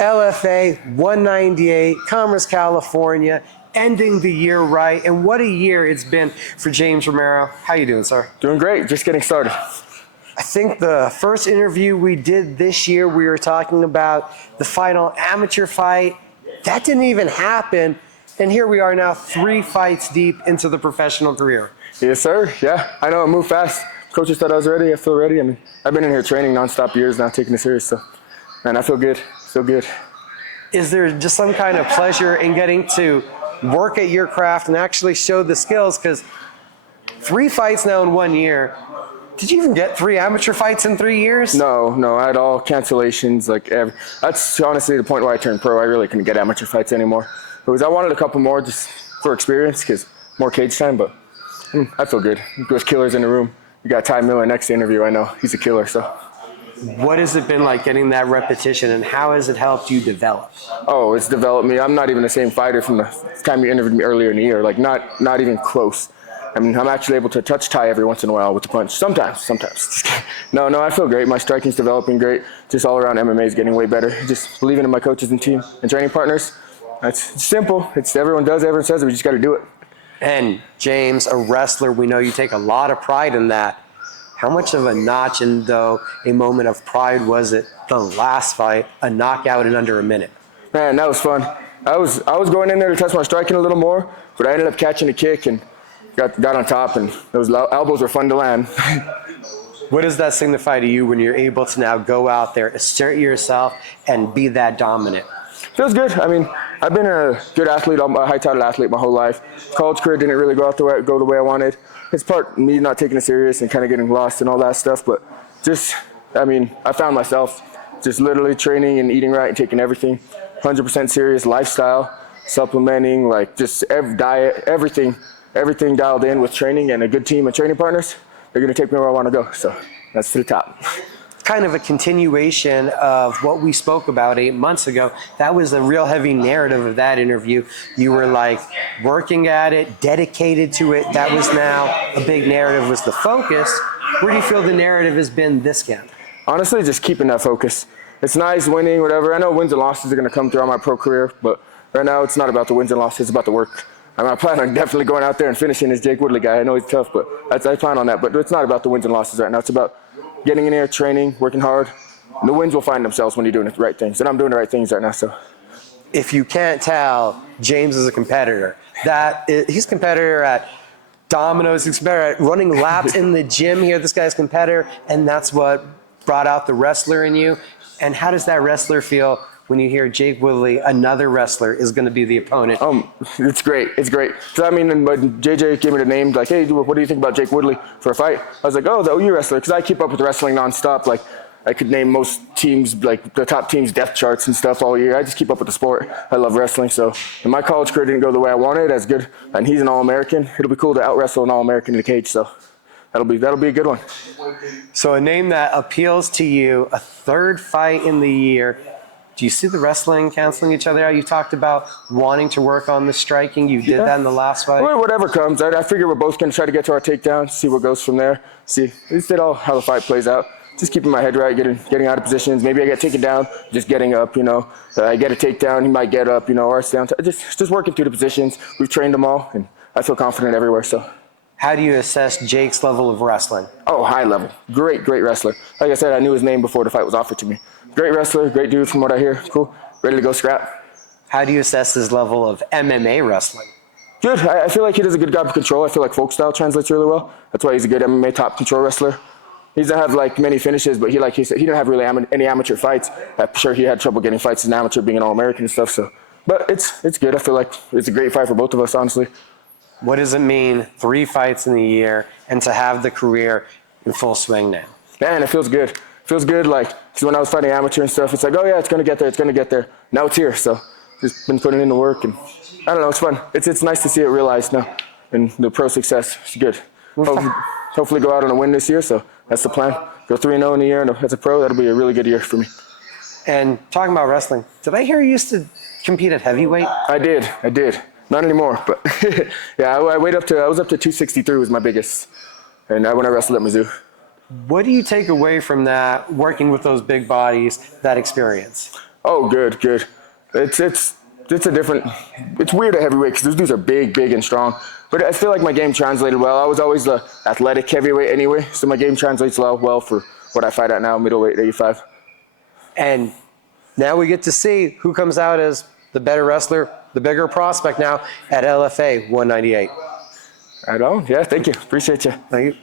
LFA 198, Commerce, California, ending the year right. And what a year it's been for James Romero. How you doing, sir? Doing great, just getting started. I think the first interview we did this year, we were talking about the final amateur fight. That didn't even happen. And here we are now 3 fights deep into the professional career. Yes, sir. Yeah, I know I move fast. Coaches thought I was ready. I feel ready. I mean, I've been in here training nonstop years now, taking it serious. So, man, I feel good. Feel good. Is there just some kind of pleasure in getting to work at your craft and actually show the skills? Because 3 fights now in 1 year. Did you even get 3 amateur fights in 3 years? No, I had all cancellations. That's honestly the point where I turned pro. I really couldn't get amateur fights anymore. I wanted a couple more just for experience, because more cage time, but I feel good. There's killers in the room. You got Ty Miller next interview. I know he's a killer. So, what has it been like getting that repetition, and how has it helped you develop? Oh, it's developed me. I'm not even the same fighter from the time you interviewed me earlier in the year. Like not even close. I mean, I'm actually able to touch Ty every once in a while with the punch. Sometimes. No, I feel great. My striking's developing great. Just all around MMA is getting way better. Just believing in my coaches and team and training partners. It's simple. Everyone says it. We just got to do it. And James, a wrestler, we know you take a lot of pride in that. How much of a notch and though a moment of pride was it the last fight, a knockout in under a minute? Man, that was fun. I was going in there to test my striking a little more, but I ended up catching a kick and got on top, and those elbows were fun to land. What does that signify to you when you're able to now go out there, assert yourself, and be that dominant? Feels good. I mean, I've been a good athlete, a high-title athlete my whole life. College career didn't really go the way I wanted. It's part me not taking it serious and kind of getting lost and all that stuff, but I found myself just literally training and eating right and taking everything 100% serious, lifestyle, supplementing, diet, everything dialed in with training and a good team of training partners. They're going to take me where I want to go, so that's to the top. Kind of a continuation of what we spoke about 8 months ago. That was a real heavy narrative of that interview. You were working at it, dedicated to it. That was now a big narrative, was the focus. Where do you feel the narrative has been this camp? Honestly, just keeping that focus. It's nice winning, whatever. I know wins and losses are going to come throughout my pro career, but right now it's not about the wins and losses, it's about the work. I plan on definitely going out there and finishing this Jake Woodley guy. I know he's tough, but I plan on that. But it's not about the wins and losses right now. It's about getting in there, training, working hard. And the wins will find themselves when you're doing the right things. And I'm doing the right things right now. So, if you can't tell, James is a competitor. He's a competitor at Domino's. He's a competitor at running laps in the gym here. This guy's a competitor, and that's what brought out the wrestler in you. And how does that wrestler feel when you hear Jake Woodley, another wrestler, is going to be the opponent? It's great. It's great. So, when JJ gave me the name, hey, what do you think about Jake Woodley for a fight? I was like, oh, the OU wrestler, because I keep up with wrestling nonstop. I could name most teams, the top teams' depth charts and stuff all year. I just keep up with the sport. I love wrestling. So, and my college career didn't go the way I wanted, as good. And he's an All-American. It'll be cool to out-wrestle an All-American in the cage. So, that'll be a good one. So, a name that appeals to you, a 3rd fight in the year. Do you see the wrestling canceling each other out? You talked about wanting to work on the striking. You did that in the last fight. Well, whatever comes. I figure we're both going to try to get to our takedown, see what goes from there. See, it's all how the fight plays out. Just keeping my head right, getting out of positions. Maybe I get taken down, just getting up, I get a takedown, he might get up, or it's down. Just working through the positions. We've trained them all, and I feel confident everywhere, so. How do you assess Jake's level of wrestling? Oh, high level. Great wrestler. Like I said, I knew his name before the fight was offered to me. Great wrestler, great dude from what I hear. Cool. Ready to go scrap. How do you assess his level of MMA wrestling? Good. I feel like he does a good job of control. I feel like folk style translates really well. That's why he's a good MMA top control wrestler. He doesn't have many finishes, but he didn't have really any amateur fights. I'm sure he had trouble getting fights as an amateur, being an All-American and stuff. So, but it's good. I feel like it's a great fight for both of us, honestly. What does it mean, 3 fights in the year, and to have the career in full swing now? Man, it feels good. Feels good, because when I was fighting amateur and stuff, it's oh yeah, it's going to get there. Now it's here, so just been putting in the work, and I don't know, it's fun. It's nice to see it realized now, and the pro success is good. Hopefully go out on a win this year, so that's the plan. Go 3-0 in a year, and as a pro, that'll be a really good year for me. And talking about wrestling, did I hear you used to compete at heavyweight? I did. Not anymore, but yeah, I was up to 263 was my biggest, and when I wrestled at Mizzou. What do you take away from that, working with those big bodies, that experience? Oh, good, good. It's a different. It's weird at heavyweight because those dudes are big, big and strong. But I feel like my game translated well. I was always the athletic heavyweight anyway, so my game translates well for what I fight at now, middleweight 85. And now we get to see who comes out as the better wrestler, the bigger prospect now at LFA 198. Right on. Yeah, thank you. Appreciate you. Thank you.